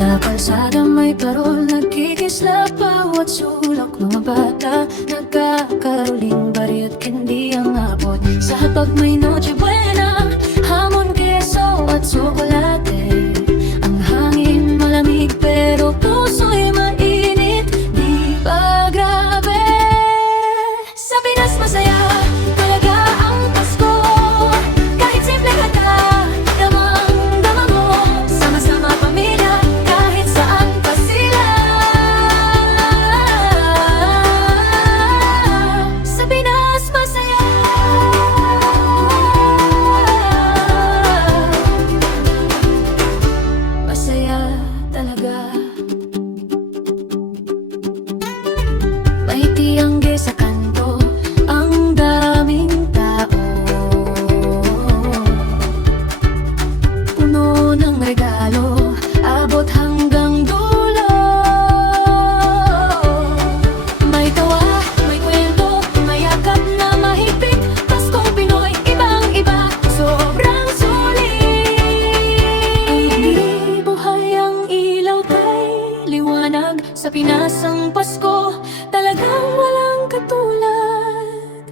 Sa kalsada may parol, nagkikislap bawat sulok. Mga bata, nagkakaroling bari at hindi ang abot. Sa hapag may Noche Buena, hamon, keso at tsokolate. Ang hangin malamig pero puso'y mainit. Di ba grabe? Sa Pinas masaya talaga ang Pasko. Kahit simple handa, damang-dama mo. Sama-sama pamilya, kahit saan pa sila. Sa Pinas masaya. Masaya talaga. May tiyangge sa kanto, ang daming tao. Puno ng regalo, abot hanggang dulo. May tawa, may kwento, may yakap na mahigpit. Paskong Pinoy, ibang-iba, sobrang sulit. Buhay ang ilaw kay liwanag. Sa Pinas ang Pasko, talagang walang katulad.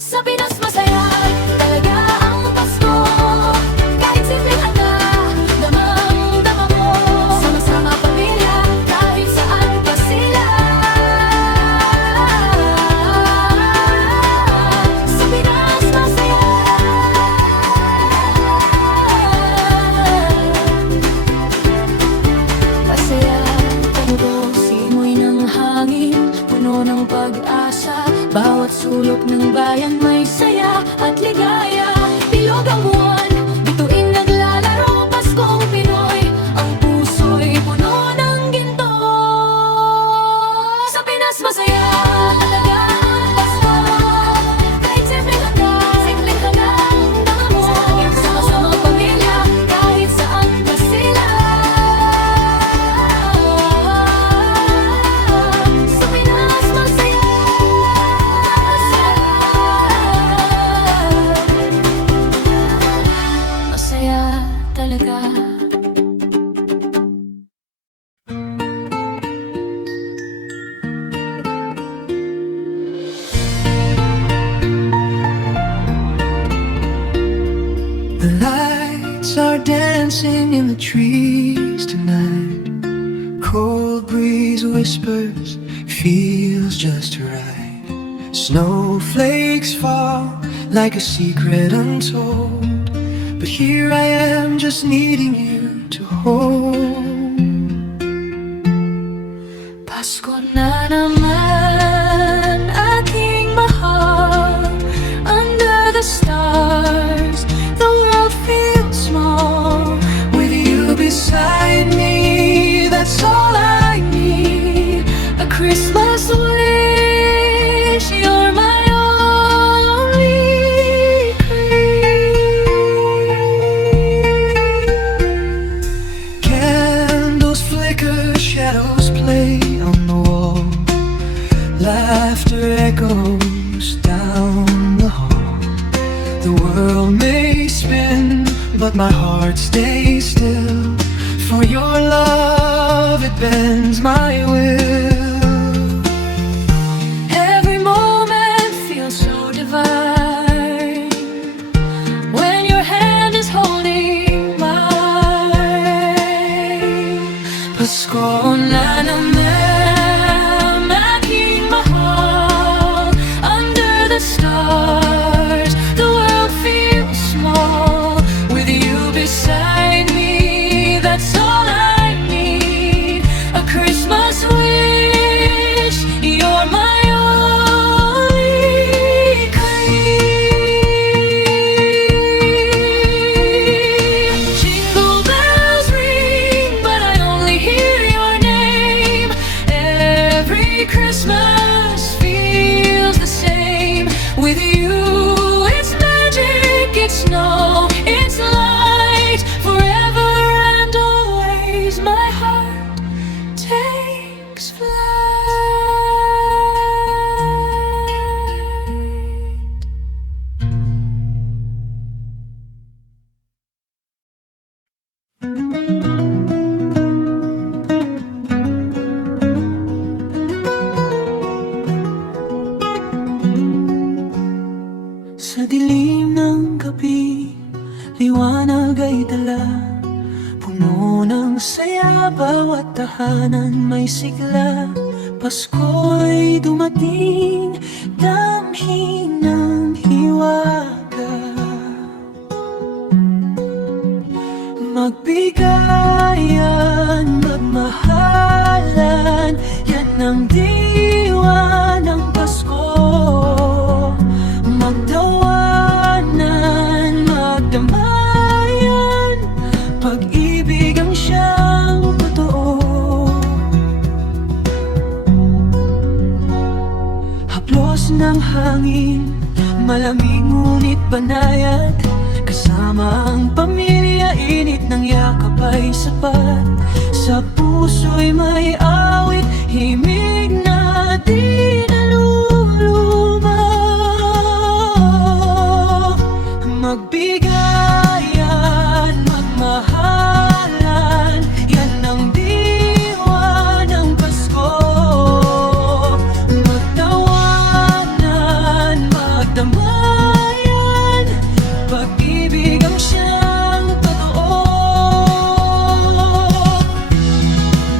Sa Pinas masaya talaga ang Pasko. Kahit simpleng handa, damang-dama mo. Sama-sama pamilya, kahit saan pa sila. Sa Pinas masaya. Masaya, puro simoy ng hangin, puno ng pag-asa. Bawat sulok ng bayan may saya at ligaya. Bilog ang buwan, bituin naglalaro. Paskong Pinoy, ang puso'y puno ng ginto. Sa Pinas masaya talaga ang Pasko. Kahit simpleng handa, damang-dama mo. Sama-sama pamilya, kahit saan pa sila. Sa Pinas masaya. Masaya talaga. The lights are dancing in the trees tonight. Cold breeze whispers, feels just right. Snowflakes fall like a secret untold. But here I am just needing you to hold. Pasko na naman, aking mahal. Under the stars, the world feels small. With you beside me, that's all I need. A Christmas wish, you're my only cream. Candles flicker, shadows play on the wall. Laughter echoes down the hall. The world may spin, but my heart stays still. For your love, it bends my will. Every moment feels so divine when your hand is holding mine. Pasko na naman, aking mahal. Under the stars, the world feels small. With you beside me, that's all I need. A Christmas wish, you're my only cream. Jingle bells ring, but I only hear your name. Sa bawat tahanan may sigla, Pasko'y dumating, damhin ng hiwaga. Magbigayan, magmahalan, yan ang diwa ng Pasko. Magtawanan, magdamayan, pag-ibig ang siyang totoo. Haplos ng hangin, malamig ngunit banayad, kasama ang pamilya, init ng yakap ay sapat. Sa puso'y may awit, himig na di naluluma. Magbigayan, magmahalan, yan ang diwa ng Pasko. Magtawanan, magdamayan, pag-ibig ang siyang totoo.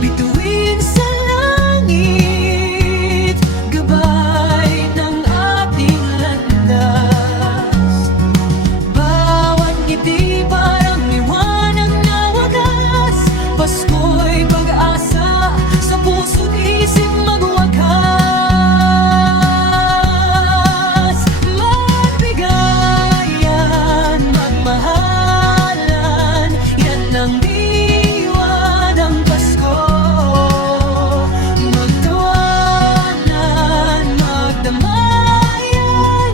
Bituin sa langit, gabay ng ating landas. Bawat ngiti parang liwanag na wagas, Pasko'y pag-asa sa puso't isip magwakas. Magbigayan, magmahalan, yan ang diwa ng Pasko. Magtawanan, magdamayan,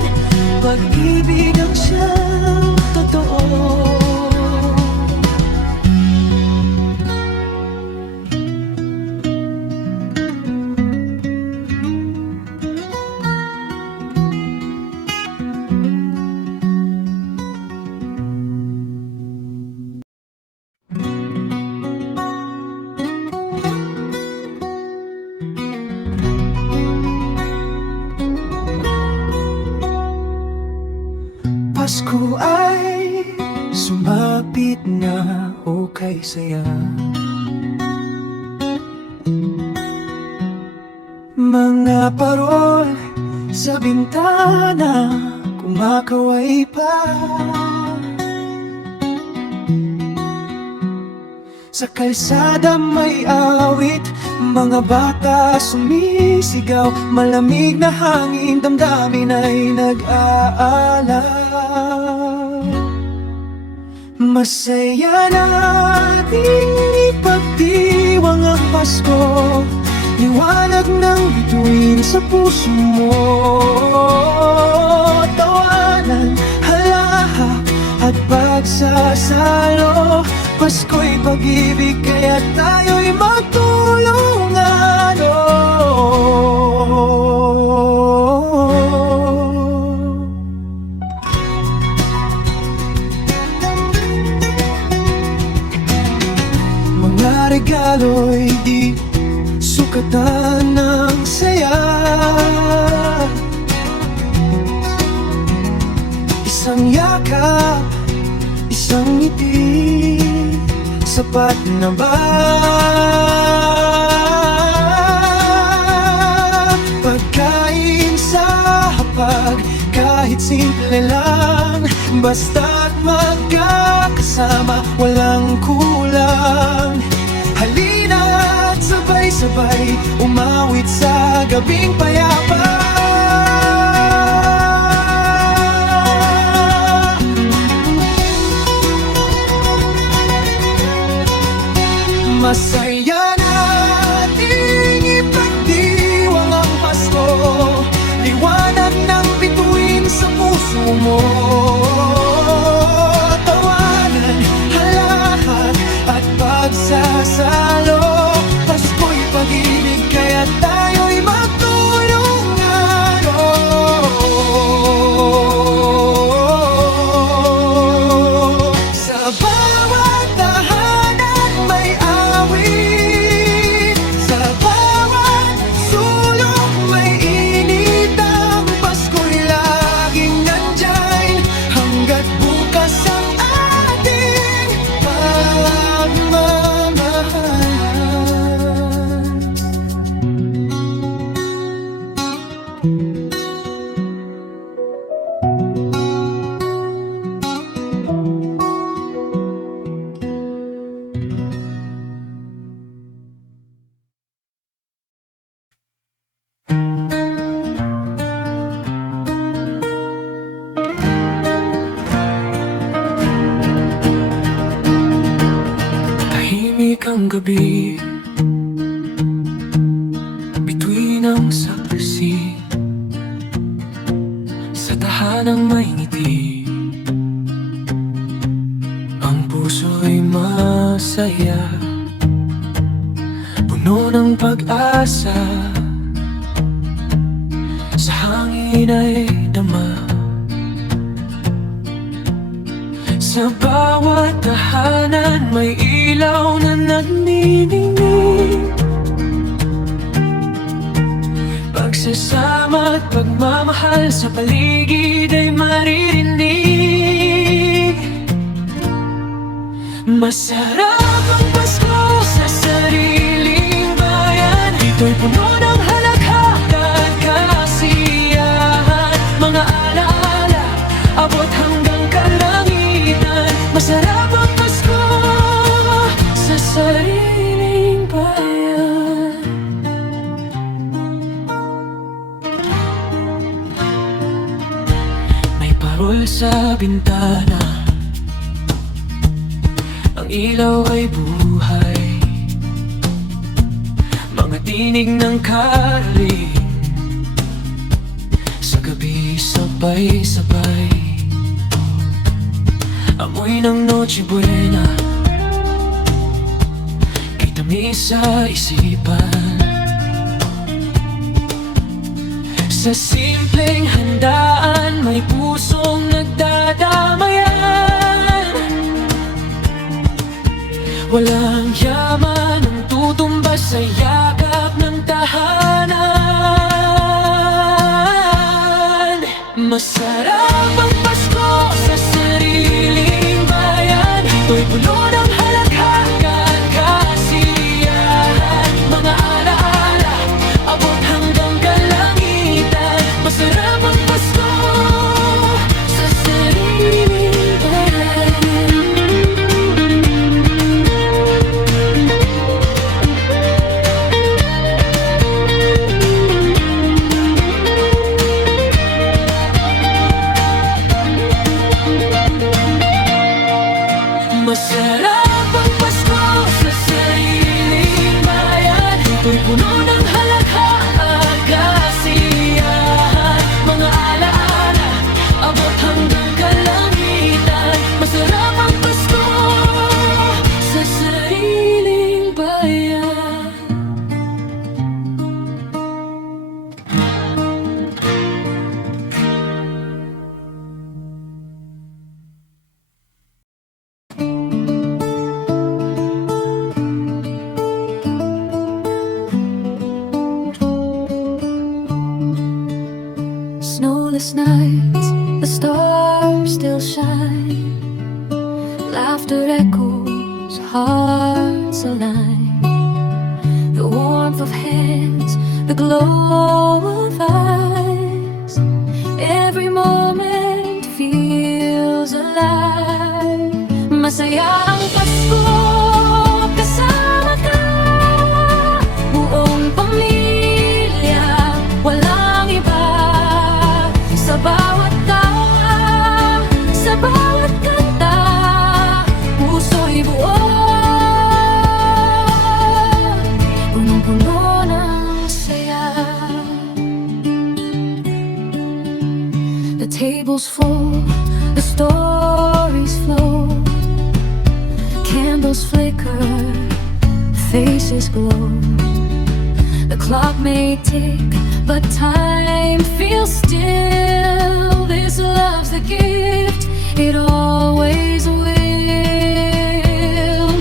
pag-ibig ang siyang totoo. Pasko ay sumapit na, o kay saya. Mga parol sa bintana, kumakaway pa. Sa kalsada may awit, mga bata sumisigaw, malamig na hangin, damdamin ay nag-aalala. Masaya nating ipagdiwang ang Pasko, liwanag ng bituin sa puso mo. Tawanan, halaha at pagsasalo, Pasko'y pag-ibig, kaya tayo'y magtulungan. Mga regalo'y di sukatan ng saya, isang yakap, isang ngiti, sapat na ba? Pagkain sa hapag, kahit simple lang, basta't magkakasama, walang kulang. Halina't sabay-sabay umawit sa gabing payapa. Masaya nating ipagdiwang ang Pasko, liwanag ng bituin sa puso mo. Tawanan, halahat at pagsasalo, Pasko'y pag-ibig, kaya tayo'y magtulungan. Sa bawat tahanan may awit, sa bawat sulok may init, ang Pasko'y laging nandyan, hanggat bukas ang ating pagmamahal. ng saksi sa tahanang may ngiti. Ang puso'y masaya, puno ng pag-asa. Sa hangin ay dama, sa bawat tahanan may ilaw na nagniningning. Pagsasama at pagmamahal sa paligid ay maririnig. Masarap ang Pasko sa sariling bayan. Ito'y puno ng halaghagan, kasiyahan. Mga alaala, abot hanggang kalangitan. Masarap ang Pasko sa sariling bayan. May parol sa bintana, ang ilaw ay buhay. Mga tinig ng karaling, sa gabi sabay-sabay. Amoy ng Noche Buena, kay tamis sa isipan. Sa simpleng handaan, may pusong nagdadamayan. Walang yaman ang tutumba sa yakap ng tahanan. Masarap ang Pasko sa sariling bayan. Ito'y puno ng halaghagan, kasiyahan. Mga alaala, abot hanggang kalangitan. Masarap ang Pasko sa sariling bayan. Masarap ang Pasko sa sariling bayan. Ito'y puno ng halaghagan, kasiyahan. Mga alaala, abot hanggang kalangitan. Masarap ang Pasko sa sariling bayan. Snowless nights, the stars still shine. Laughter echoes, hearts align. The warmth of hands, the glow of eyes. Every moment feels alive. Masaya ang Pasko, kasama ka. Buong pamilya, walang iba. Sa bawat tawa, sa bawat kanta, puso'y buo, punong-puno ng saya. The table's full, the stories flow. Candles flicker, faces glow. The clock may tick, but time feels still. This love's the gift, it always will.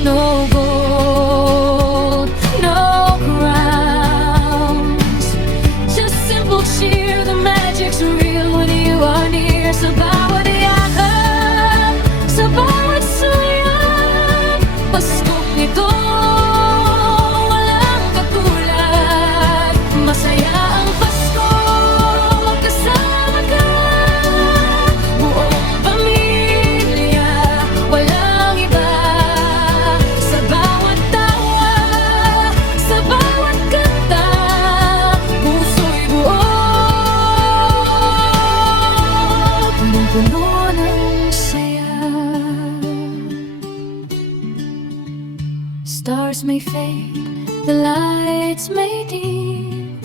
No gold, no crowns, just simple cheer. The magic's real when you are near. Sa bawat yakap, sa bawat sayaw, Paskong ito walang katulad. Masaya ang Pasko, kasama ka. Buong pamilya, walang iba. Sa bawat tawa, sa bawat kanta, puso'y buo, punong-puno ng saya. Stars may fade, the lights may dim.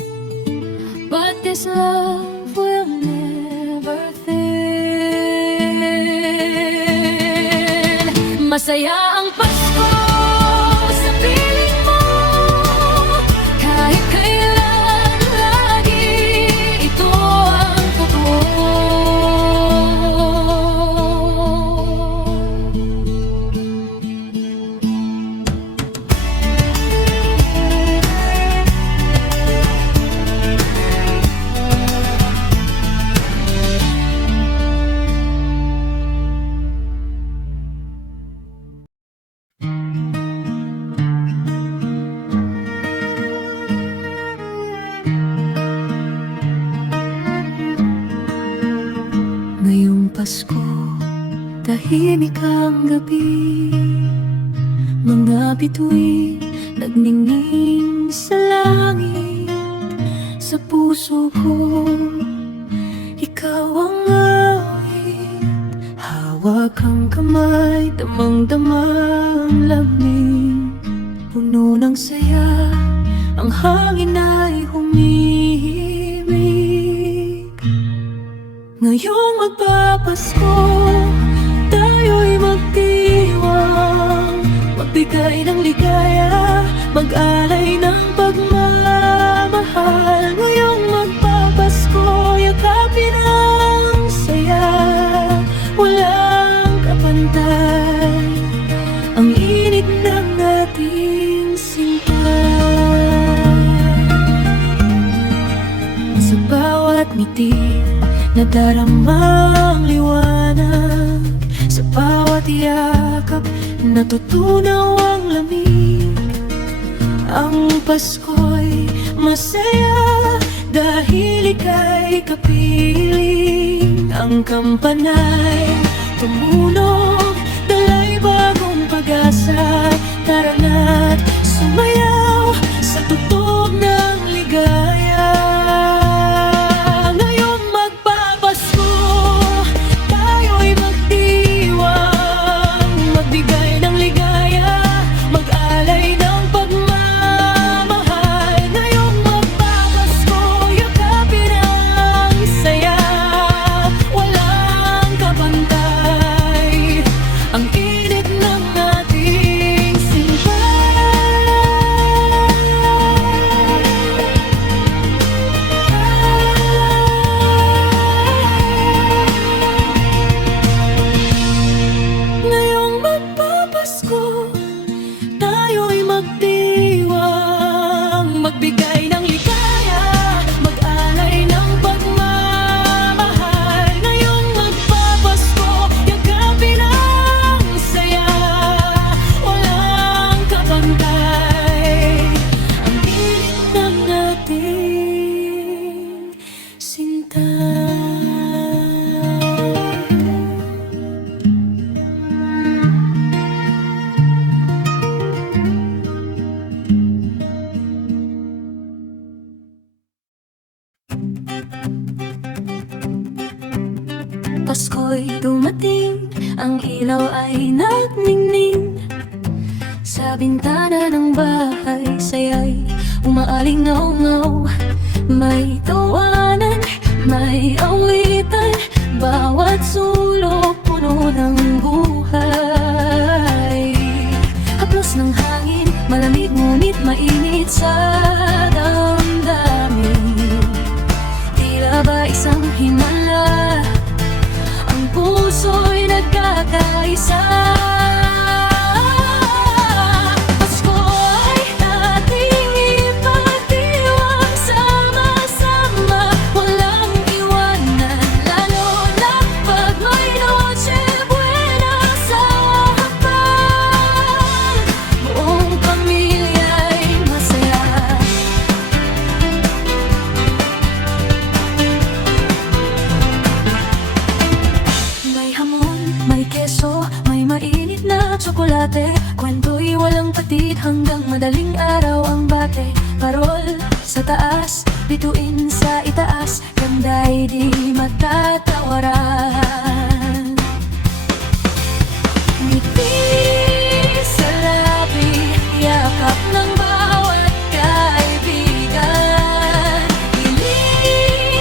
His love will never thin. Masaya ang Pasko sa piling mo, kahit kailan lagi ito ang totoo. Ngayong Pasko, tahimik ang gabi, mga bituin nagningning sa langit. Sa puso ko, ikaw ang awit, hawak ang kamay, damang-dama ang lamig. Puno ng saya, ang hangin ay humihimig. Ngayong magpapasko, tayo'y magdiwang, magbigay ng ligaya, mag-alay ng pagmamahal. Ngayong magpapasko, yakapin ang saya, walang kapantay, ang init ng ating sinta. Sa bawat ngiti, nadaramang liwanag, sa bawat yakap, natutunaw ang lamig. Ang Pasko'y masaya dahil ika'y kapiling. Ang kampanay tumunog, dala'y bagong pag-asa. Tara na't sumayaw sa tugtog ng ligaya. Magbigay ng ligaya, mag-alay ng pagmamahal. Ngayong magpapasko, yakapin ang saya, walang kapantay, ang init ng ating sinta. Pasko'y dumating, ang ilaw ay nagningning. Sa bintana ng bahay, saya'y umaalingaw-ngaw. May tawanan, may awitan, bawat sulok puno ng buhay. Haplos ng hangin, malamig ngunit mainit sa damdamin. Tila ba isang himala, puso'y nagkakaisa. Pasko ay ating ipagdiwang, sama-sama, walang iwanan. Lalo na pag may Noche Buena sa hapag, buong pamilya'y masaya. May keso, may mainit na tsokolate, kwento'y walang patid hanggang madaling araw ang bate. Parol sa taas, bituin sa itaas, ganda'y di matatawaran. Ngiti sa labi, yakap ng bawat kaibigan, hiling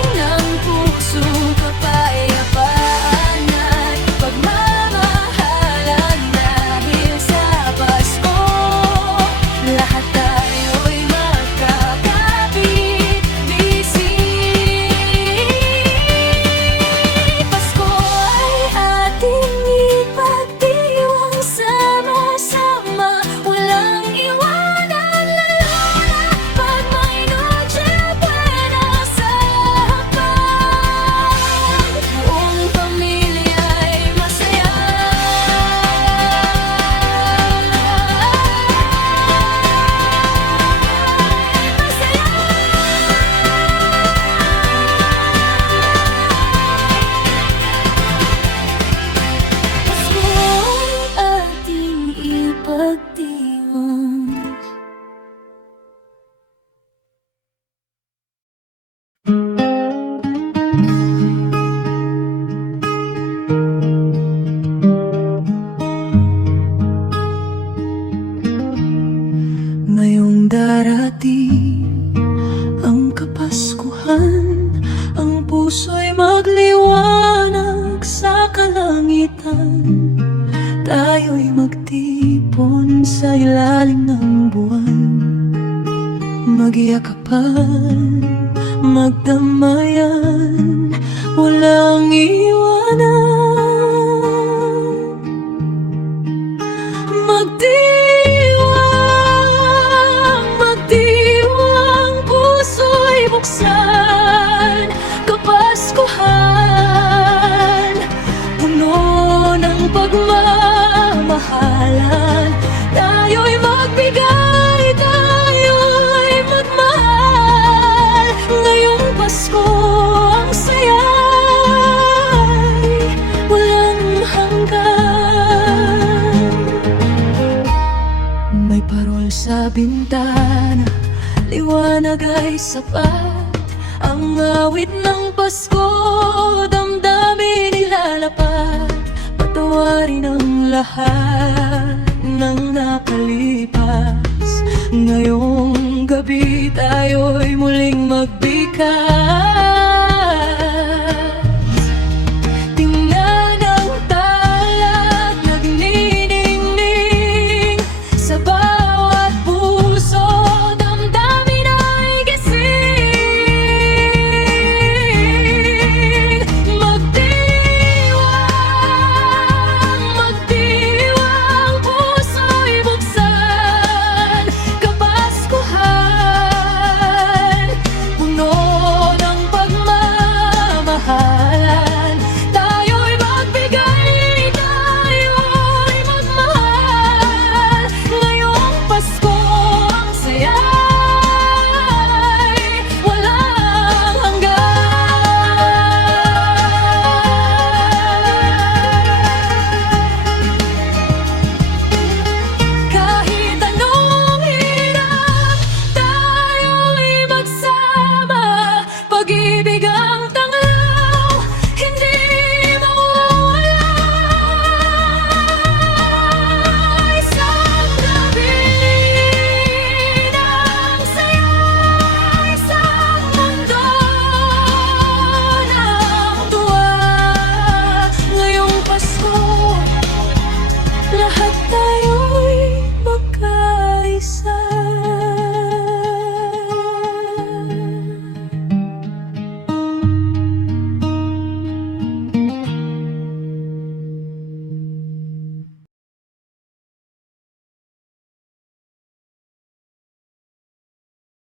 darating ang Kapaskuhan, ang puso'y magliwanag sa kalangitan. Tayo'y magtipon sa ilalim ng buwan, magyakapan, magdamayan, walang iwanan. Magdiwang, puso'y buksan, Kapaskuhan, puno ng pagmamahalan. Tayo'y magbigay, tayo'y magmahal. Ngayong Pasko ang saya'y walang hanggan. May parol sa bintana, liwanag ay sapat. Ang awit ng Pasko, damdamin ilalapat. Patawarin ang lahat ng nakalipas. Ngayong gabi tayo'y muling magbigay